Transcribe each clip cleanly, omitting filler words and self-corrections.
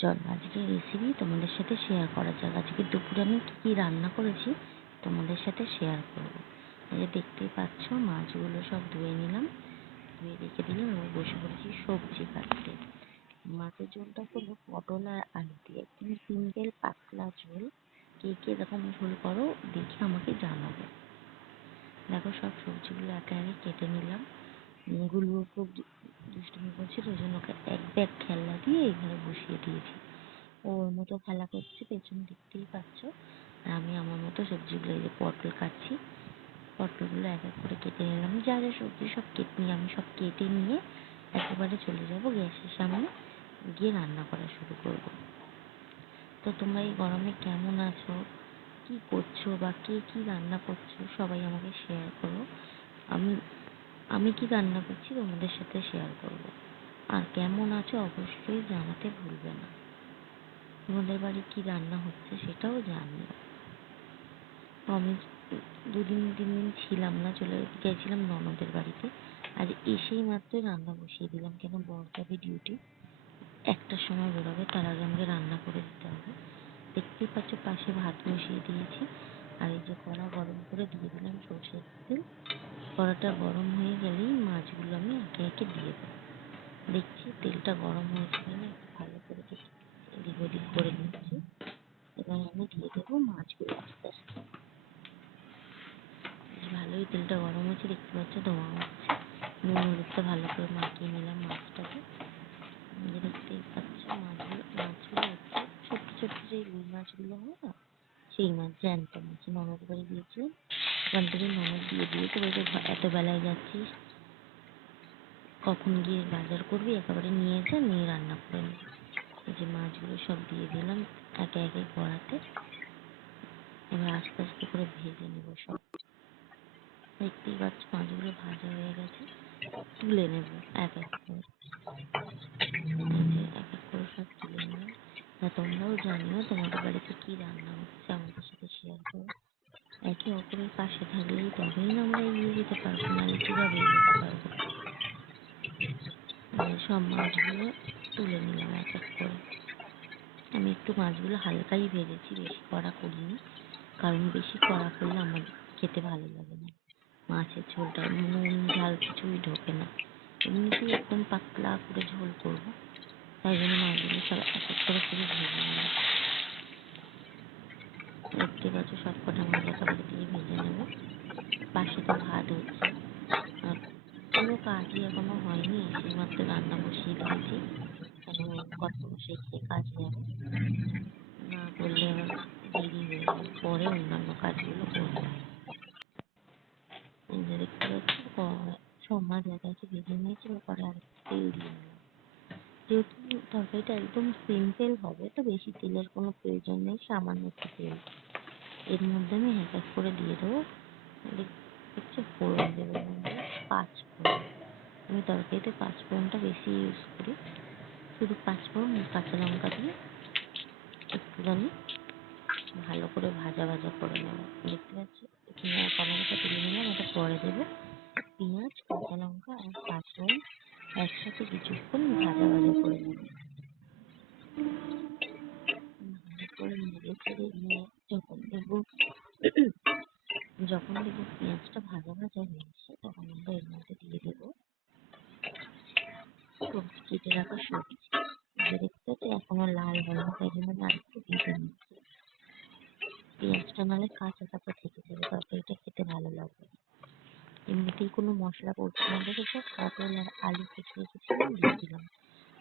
চলো আজকের রেসিপি তোমাদের সাথে শেয়ার করা যাক। আজকে দুপুরে আমি কী রান্না করেছি তোমাদের সাথে শেয়ার করব। এই যে দেখতেই পাচ্ছ, মাছগুলো সব ধুয়ে নিলাম, ধুয়ে রেখে দিলাম। এবার বসে পড়েছি সবজি কাটতে। মাছের ঝোলটা করবো পটল আর আলু দিয়ে, একদম সিম্পল পাতলা ঝোল। কে কে এরকম ঝোল করো দেখে আমাকে জানাবে। দেখো সব সবজিগুলো একে একে কেটে নিলাম। গুলু খুব দুষ্টুমি করছিল, ওই জন্য ওকে এক ব্যাগ খেলনা দিয়ে এই ঘরে বসিয়ে দিয়েছি। ও ওর মতো খেলা করছে, পেছনে দেখতেই পাচ্ছ। আর আমি আমার মতো সবজিগুলো, এই যে পটল কাটছি, পটলগুলো এক এক করে কেটে নিলাম। যা যা সবজি সব কেটে নিয়ে আমি সব কেটে নিয়ে একেবারে চলে যাব গ্যাসের সামনে, গিয়ে রান্না করা শুরু করব। তো তোমরা এই গরমে কেমন আছো, কি করছো, বা কে কি রান্না করছো সবাই আমাকে শেয়ার করো। আমি আমি কি রান্না করছি তোমাদের সাথে শেয়ার করব। আর কেমন আছো অবশ্যই জানাতে ভুলবে না। তোমাদের বাড়ি কি রান্না হচ্ছে সেটাও জানিও। তো আমি 2-3 দিন ছিলাম না, চলে গেছিলাম ননদের বাড়িতে। আজ এসেই মাত্র রান্না বসিয়ে দিলাম, কেন বর যাবে ডিউটি, 1টার সময় বেরোবে, তার আগে আমাকে রান্না করে দিতে হবে। দেখতেই পাচ্ছ পাশে ভাত বসিয়ে দিয়েছি। আর এই যে কড়া গরম করে দিয়ে দিলাম সর্ষের তেল। কড়াটা গরম হয়ে গেলেই মাছগুলো আমি একে একে দিয়ে দেবো। দেখছি তেলটা গরম হয়েছে কিনা, একটু ভালো করে দেখি, এদিক ওদিক করে নিচ্ছি। এবার আমি দিয়ে দেবো মাছগুলো আস্তে আস্তে। ভালোই তেলটা গরম হয়েছে, দেখতে পাচ্ছ ধোঁয়া হচ্ছে। নুন হলুদটা ভালো করে মাখিয়ে নিলাম মাছটাকে। দেখতেই পাচ্ছ মাছগুলো হচ্ছে ছোট্ট ছোট্ট যে রুই মাছগুলো হয় না, সেই মাছ, জ্যান্ত মাছ। ননদ বাড়ি গিয়েছিলাম, ওখান থেকে ননদ দিয়ে দিয়েছে, বলছে এত বেলায় যাচ্ছিস, কখন গিয়ে বাজার করবি, একেবারে নিয়ে যা, নিয়ে রান্না করে নে। এই যে মাছগুলো সব দিয়ে দিলাম একে একে কড়াতে। এবার আস্তে আস্তে করে ভেজে নেব সব। দেখতেই পাচ্ছ মাছগুলো ভাজা হয়ে গেছে, তুলে নেব এক এক করে। এই যে এক এক করে সব তুলে নিলাম। তোমরাও জানিও তোমাদের বাড়িতে কি রান্না হচ্ছে, আমাদের সাথে শেয়ার করো। একে অপরের পাশে থাকলেই তবেই না আমরা এগিয়ে যেতে পারবো, নাহলে কিভাবে এগোতে পারবো। সব মাছগুলো তুলে নিলাম এক এক করে। আমি একটু মাছগুলো হালকাই ভেজেছি, বেশি কড়া করিনি, কারণ বেশি কড়া করলে আমার খেতে ভালো লাগে না। মাছের ঝোলটা নুন ঝাল কিছুই ঢোকে না, এমনিতেই একদম পাতলা করে ঝোল করবো, তাই জন্য মাছগুলো সব এক এক করে পুরো ভেজে নিলাম। দেখতে পাচ্ছ সব কটা মাছ একেবারে দিয়ে ভেজে নেব। পাশে তো ভাত হচ্ছে, আর কোনো কাজই এখনো হয়নি, সেই মাত্র রান্না বসিয়ে দিয়েছি। কেন কর্তামশাই খেয়ে কাজে যাবে, না করলে আবার দেরি হয়ে যাবে, পরে অন্যান্য কাজগুলো করবো। এই যে দেখতে পাচ্ছ সব মাছ এক একে ভেজে নিয়েছি, পরে আর একটু তেল দিয়ে নিলাম। যেহেতু তরকারিটা একদম সিম্পল হবে, তো বেশি তেলের কোনো প্রয়োজন নেই, সামান্য একটু তেল এর মধ্যে আমি এক এক করে দিয়ে দেবো। দেখছো ফোড়ন দেবো, এর মধ্যে 5 ফোড়ন। আমি তরকারিতে 5 ফোড়নটা বেশি ইউজ করি। শুধু 5 ফোড়ন কাঁচা লঙ্কা দিয়ে একটুখানি ভালো করে ভাজা ভাজা করে নেবো। দেখতে পাচ্ছি কড়াইটা তুলে নিলাম, এটা পরে দেবো। পেঁয়াজ, কাঁচা লঙ্কা আর 5 ফোড়ন একসাথে কিছুক্ষণ ভাজা ভাজা করে নেবো। ভালো করে নেড়ে চেড়ে নিয়ে যখন দেখবো পেঁয়াজটা ভাজা ভাজা হয়ে এসছে, তখন আমরা এর মধ্যে দিয়ে দেবো সবজি, কেটে রাখা সবজি। দেখতে পাচ্ছি এখনো লাল হয়নি, তাই জন্য আমি আরেকটু ভেজে নিচ্ছি। পেঁয়াজটা নাহলে কাঁচা কাঁচা থেকে যাবে, তরকারিটা খেতে ভালো লাগবে। এমনিতেই কোনো মশলা করছি না, দেখেছো পটল আর আলু কেটে রেখেছিলাম, দিয়ে দিলাম।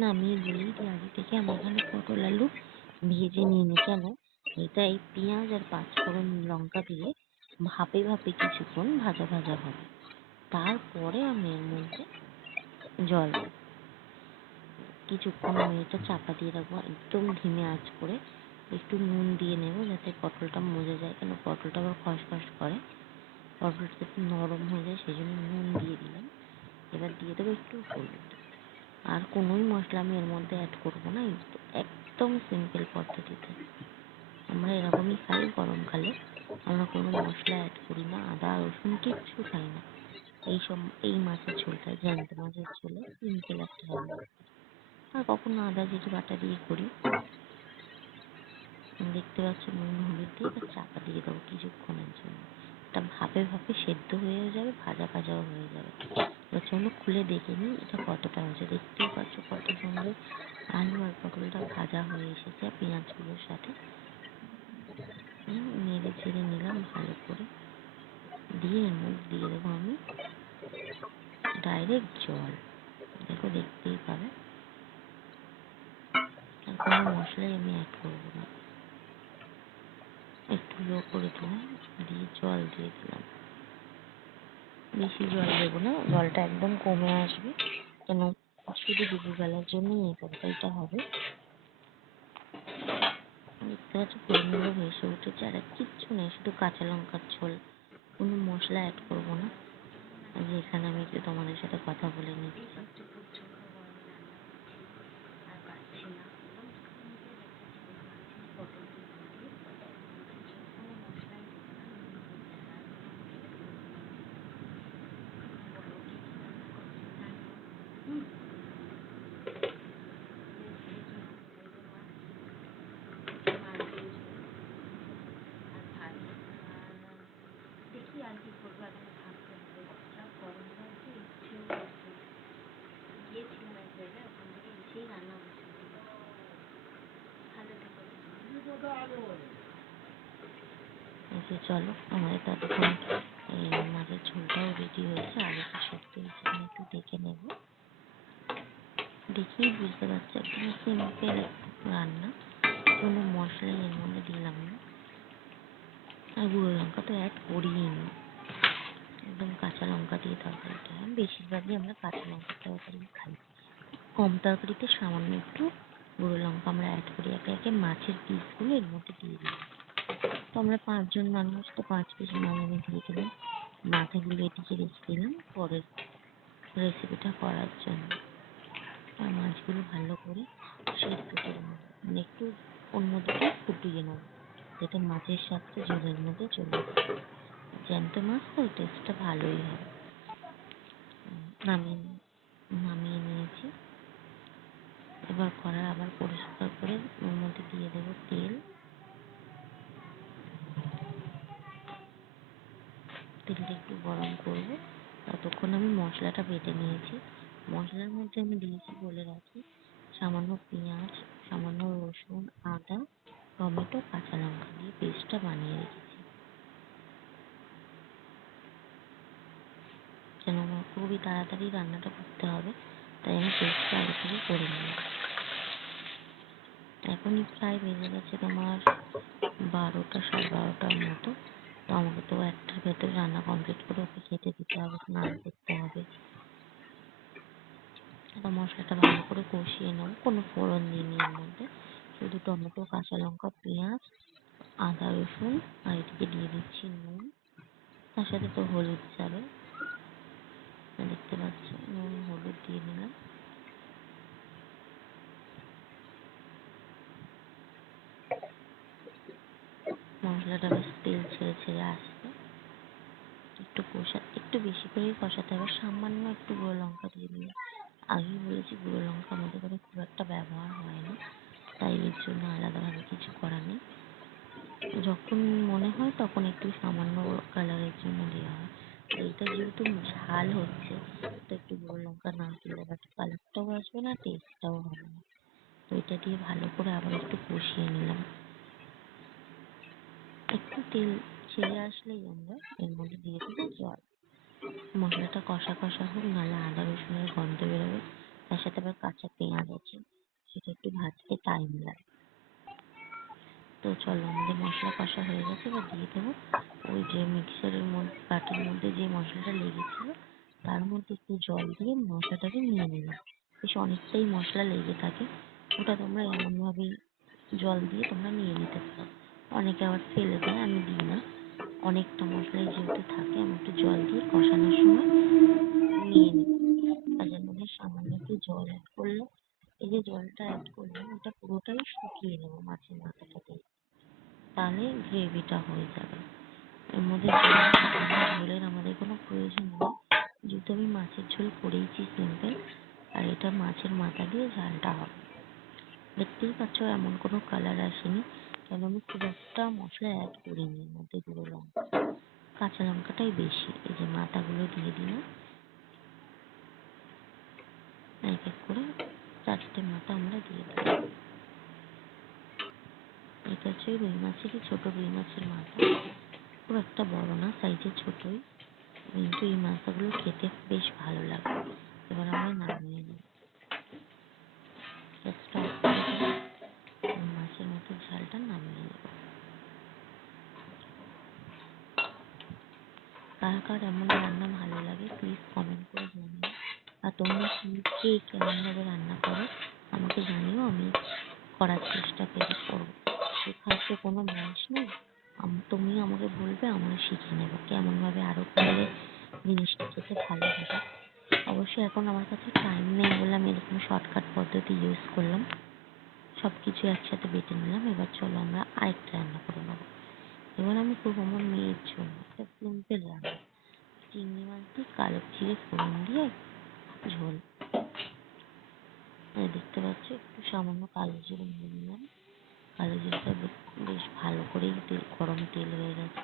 নামিয়ে দিয়েই আগে থেকে আমি এখানে পটল আলু ভেজে নিইনি, কেন এটা এই পেঁয়াজ আর 5 ফোড়ন লঙ্কা দিয়ে ভাপে ভাপে কিছুক্ষণ ভাজা ভাজা হবে, তারপরে আমি এর মধ্যে জল দেব। কিছুক্ষণ আমি এটা চাপা দিয়ে রাখবো একদম ধিমে আঁচ করে। একটু নুন দিয়ে নেবো যাতে পটলটা মজে যায়, কেন পটলটা আবার খসখস করে, পটলটা যাতে নরম হয়ে যায়, সেই জন্য নুন দিয়ে দিলাম। এবার দিয়ে দেবো একটু হলুদ। আর কোনোই মশলা আমি এর মধ্যে অ্যাড করবো না, একদম সিম্পল পদ্ধতিতে। আমরা এরকমই খাই গরমকালে, আমরা কোনো মশলা অ্যাড করি না, আদা রসুন কিচ্ছু খাই না। এই মাছের ঝোলটা, জ্যান্ত মাছের ঝোলে সিম্পল একটা রান্না। আর কখনো আদা জিরে বাটা দিয়ে করি। দেখতে পাচ্ছ নুন হলুদ দিয়ে এবার চাপা দিয়ে দেবো কিছুক্ষণের জন্য। এটা ভাপে ভাপে সেদ্ধ হয়েও যাবে, ভাজা ভাজাও হয়ে যাবে। এবার চলো খুলে দেখে নিই এটা কতটা হয়েছে। দেখতেই পাচ্ছ কত সুন্দর আলু আর পটলটা ভাজা হয়ে এসেছে পেঁয়াজগুলোর সাথে। নেড়ে চেড়ে নিলাম ভালো করে, দিয়ে এর মধ্যে দিয়ে দেবো আমি ডাইরেক্ট জল। দেখো দেখতেই পাবে, আর কোনো মশলাই আমি অ্যাড করবো না। একটু লো করে দিলাম, দিয়ে জল দিয়ে দিলাম। বেশি জল দেবো না, জলটা একদম কমে আসবে, কেন শুধু দুপুরবেলার জন্যই এই তরকারিটা হবে। দেখতে পাচ্ছ পরিমল ভেসে উঠেছে, আর কিচ্ছু নেই, শুধু কাঁচা লঙ্কার ঝোল, কোনো মশলা অ্যাড করবো না। যে এখানে আমি একটু তোমাদের সাথে কথা বলে নিচ্ছি। দেখি আর কি করবো, এখন ভাবতে হবে। যা গরম লাগছে, ইচ্ছেও করছে না। গিয়েছিলাম এক জায়গায়, ওখান থেকে এসেই রান্না বসিয়ে দিল। ভালো থেকো। এই যে চলো আমাদের ততক্ষণ এই মাছের ঝোলটাও রেডি হয়েছে, আলুটা সেদ্ধ হয়েছে কিনা একটু দেখে নেব। দেখেই বুঝতে পারছি একদম সিম্পল রান্না, কোনো মশলাই এর মধ্যে দিলাম না, আর গুঁড়ো লঙ্কা তো অ্যাড করিই নি। একদম কাঁচা লঙ্কা দিয়ে তরকারিটা, বেশিরভাগই আমরা কাঁচা লঙ্কার তরকারি খাই। কম তরকারিতে সামান্য একটু গুঁড়ো লঙ্কা আমরা অ্যাড করি। একে একে মাছের পিসগুলো এর মধ্যে দিয়ে দিই। তো আমরা 5 জন মানুষ, তো 5 পিস মাছ আমি দিয়ে দিলাম। মাথাগুলো এদিকে রেখে দিলাম পরের রেসিপিটা করার জন্য। আর মাছগুলো ভালো করে সেদ্ধ করে নেবো, মানে একটু ওর মধ্যে ফুটিয়ে নেবো, যাতে মাছের স্বাদটা ঝোলের মধ্যে চলে যায়। জ্যান্ত মাছ তো টেস্টটা ভালোই হয়। নামিয়ে নামিয়ে নিয়েছি। এবার কড়াই আবার পরিষ্কার করে ওর মধ্যে দিয়ে দেবো তেল। তেলটা একটু গরম করবো, ততক্ষণ আমি মশলাটা বেটে নিয়েছি। মশলার মধ্যে আমি দিয়েছি বলে রাখি, সামান্য পেঁয়াজ, সামান্য রসুন, আদা, টমেটো, কাঁচা লঙ্কা দিয়ে পেস্টটা বানিয়ে রেখেছি। কেন আমার খুবই তাড়াতাড়ি রান্নাটা করতে হবে, তাই আমি পেস্টটা আগে থেকে করে নিই। এখনই প্রায় বেজে গেছে তোমার 12টা, 12:30টার মতো। তো আমাকে তো 1টার ভেতরে রান্না কমপ্লিট করে ওকে খেতে দিতে হবে, স্নান করতে হবে। তো মশলাটা ভালো করে কষিয়ে নেবো, কোনো ফোড়ন দিইনি এর মধ্যে, শুধু টমেটো, কাঁচা লঙ্কা, পেঁয়াজ, আদা, রসুন, আর এদিকে দিয়ে দিচ্ছি নুন, তার সাথে তো হলুদ যাবে, দেখতে পাচ্ছ নুন হলুদ দিয়ে দিলাম। মশলাটা বেশ তেল ছেড়ে ছেড়ে আসছে, একটু বেশি করেই কষাতে হবে। সামান্য একটু গুঁড়ো লঙ্কা দিয়ে দিলাম। আগেই বলেছি গুঁড়ো লঙ্কা আমাদের ঘরে খুব একটা ব্যবহার হয় না, তাই এর জন্য আলাদাভাবে কিছু করা নেই। যখন মনে হয় তখন একটু সামান্য কালারের জন্য দেওয়া হয়। এটা যেহেতু ঝাল হচ্ছে, তো একটু গুঁড়ো লঙ্কা না দিলে বাট কালারটাও আসবে না, টেস্টটাও হবে না। তো এটা দিয়ে ভালো করে আবার একটু কষিয়ে নিলাম। একটু তেল ছেড়ে আসলেই আমরা এর মধ্যে দিয়ে দেবো জল। মশলাটা কষা কষা হোক, নাহলে আদা রসুনের গন্ধ বেরোবে। তার সাথে আবার কাঁচা পেঁয়াজ আছে, সেটা একটু ভাজতে টাইম লাগে। তো চলো আমাদের মশলা কষা হয়ে গেছে, এবার দিয়ে দেবো ওই যে মিক্সারের মধ্যে বাটির মধ্যে যে মশলাটা লেগেছিল, তার মধ্যে একটু জল দিয়ে মশলাটাকে নিয়ে নিলাম। বেশ অনেকটাই মশলা লেগে থাকে, ওটা তোমরা এমনভাবেই জল দিয়ে তোমরা নিয়ে নিতে পারো। অনেকে আবার ফেলে দেয়, আমি দিই না। অনেকটা মশলাই যেহেতু থাকে, আমি একটু জল দিয়ে কষানোর সময় নিয়ে নিই। আর এর মধ্যে সামান্য একটু জল অ্যাড করলে, এই যে জলটা অ্যাড করলাম এটা পুরোটাই শুকিয়ে নেবো মাছের মাথাটা দিয়ে, তাহলে গ্রেভিটা হয়ে যাবে। এর মধ্যে ঝোলের আমাদের কোনো প্রয়োজন নেই, যেহেতু আমি মাছের ঝোল করেইছি সিম্পল। আর এটা মাছের মাথা দিয়ে ঝালটা হবে। দেখতেই পাচ্ছ এমন কোনো কালার আসেনি, কেন আমি খুব একটা মশলা অ্যাড করিনি এর মধ্যে। গুঁড়ো লঙ্কা, কাঁচা লঙ্কাটাই বেশি। এই যে মাথাগুলো দিয়ে দিলাম, এক এক করে 4টে মাথা আমরা দিয়ে দিলাম। এটা হচ্ছে রুই মাছেরই ছোট রুই মাছের মাথা, খুব একটা বড় না, সাইজে ছোটই, কিন্তু এই মাথাগুলো খেতে বেশ ভালো লাগে। এবার আমরা নামিয়ে নেব। গ্যাসটা অফ করে দিলাম, মাছের মতো ঝালটা নামিয়ে নেব। কার কার এমন রান্না ভালো লাগে প্লিজ কমেন্ট করে জানিও। আর তোমরা কে কেমন ভাবে রান্না করো আমাকে জানিও, আমি করার চেষ্টা করবো। শেখার তো কোনো বয়স নেই, তুমি আমাকে বলবে, আমরা শিখে নেবো কেমন ভাবে আরো করলে জিনিসটা খেতে ভালো হবে। অবশ্যই এখন আমার কাছে টাইম নেই বলে আমি এরকম শর্টকাট পদ্ধতি ইউজ করলাম। সবকিছু একসাথে বেটে নিলাম। এবার চলো আমরা আরেকটা রান্না করে নেবো। এবার আমি করবো আমার মেয়ের জন্য একটা সিম্পল রান্না, চিংড়ি মাছ দিয়ে কালো জিরে ফোড়ন দিয়ে ঝোল। দেখতে পাচ্ছ একটু সামান্য কালো জিরে নিয়ে নিলাম। কালো জিরেটা বেশ ভালো করেই গরম তেল হয়ে গেছে,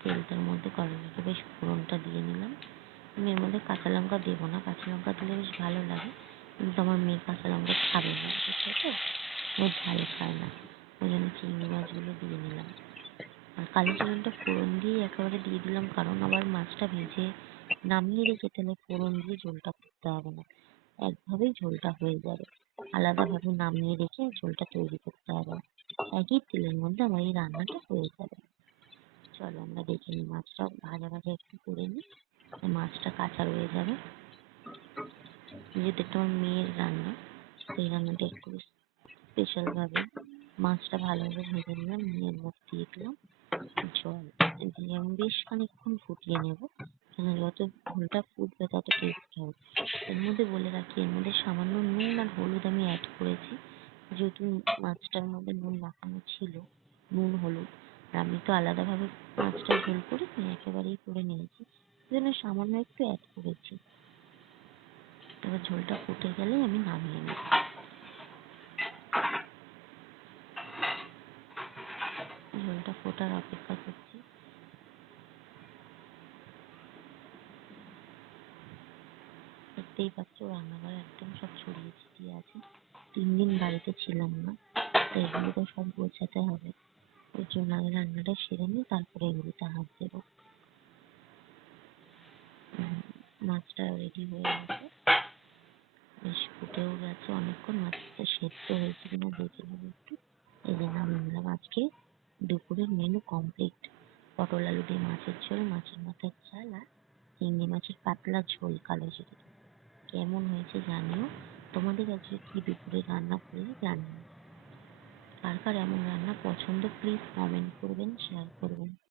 তেলটার মধ্যে কালো জিরে বেশ ফোড়নটা দিয়ে নিলাম। আমি এর মধ্যে কাঁচা লঙ্কা দেবো না, কাঁচা লঙ্কা দিলে বেশ ভালো লাগে, কিন্তু আমার মেয়ে কাঁচা লঙ্কা খাবে না, বুঝছো তো, ও ঝাল খায় না। ওই জন্য চিংড়ি মাছগুলো দিয়ে নিলাম। আর কালো জিরাটা ফোড়ন দিয়ে একেবারে দিয়ে দিলাম, কারণ আবার মাছটা ভেজে নামিয়ে রেখে তাহলে ফোড়ন দিয়ে ঝোলটা করতে হবে না, একভাবেই ঝোলটা হয়ে যাবে। আলাদাভাবে নামিয়ে রেখে ঝোলটা তৈরি করতে হবে না, একই তেলের মধ্যে আমার এই রান্নাটা হয়ে যাবে। চলো আমরা দেখে নিই, মাছটা ভাজা ভাজা একটু করে নিই, মাছটা কাঁচা রয়ে যাবে। যেহেতু একটা আমার মেয়ের রান্না, সেই রান্নাটা একটু স্পেশাল ভাবে মাছটা ভালোভাবে ভেজে নিলাম, নিয়ে এর মধ্যে দিয়ে দিলাম জল, দিয়ে আমি বেশ খানিকক্ষণ ফুটিয়ে নেব, কেন যত ঝোলটা ফুটবে তত টেস্ট হবে। এর মধ্যে বলে রাখি, এর মধ্যে সামান্য নুন আর হলুদ আমি অ্যাড করেছি, যেহেতু মাছটার মধ্যে নুন মাখানো ছিল, নুন হলুদ। আর আমি তো আলাদাভাবে মাছটা ঝোল করি, আমি একেবারেই করে নিয়েছি, এই জন্য সামান্য একটু অ্যাড করেছি। এবার ঝোলটা ফুটে গেলেই আমি নামিয়ে নেব। ঝোলটা ফোটার অপেক্ষা করছি। দেখতেই পাচ্ছ রান্নাঘরে একদম সব ছড়িয়ে ছিটিয়ে আছে, 3 দিন বাড়িতে ছিলাম না, তো এগুলো তো সব গোছাতে হবে। ওই জন্য আগে রান্নাটা সেরে নিই, তারপরে এগুলোতে হাত দেবো। মাছটা রেডি হয়ে গেছে, বেশ ফুটেও গেছে অনেকক্ষণ, মাছটা সেদ্ধ হয়েছে কিনা দেখে নেবো একটু। এই যে নামিয়ে নিলাম। আজকে দুপুরের মেনু কমপ্লিট, পটল আলু দিয়ে মাছের ঝোল, মাছের মাথার ঝাল, আর চিংড়ি মাছের পাতলা ঝোল কালো জিরে। কেমন হয়েছে জানিও, তোমাদের আজকে কি দুপুরে রান্না করলে জানিও। কার কার এমন রান্না পছন্দ প্লিজ কমেন্ট করবেন, শেয়ার করবেন।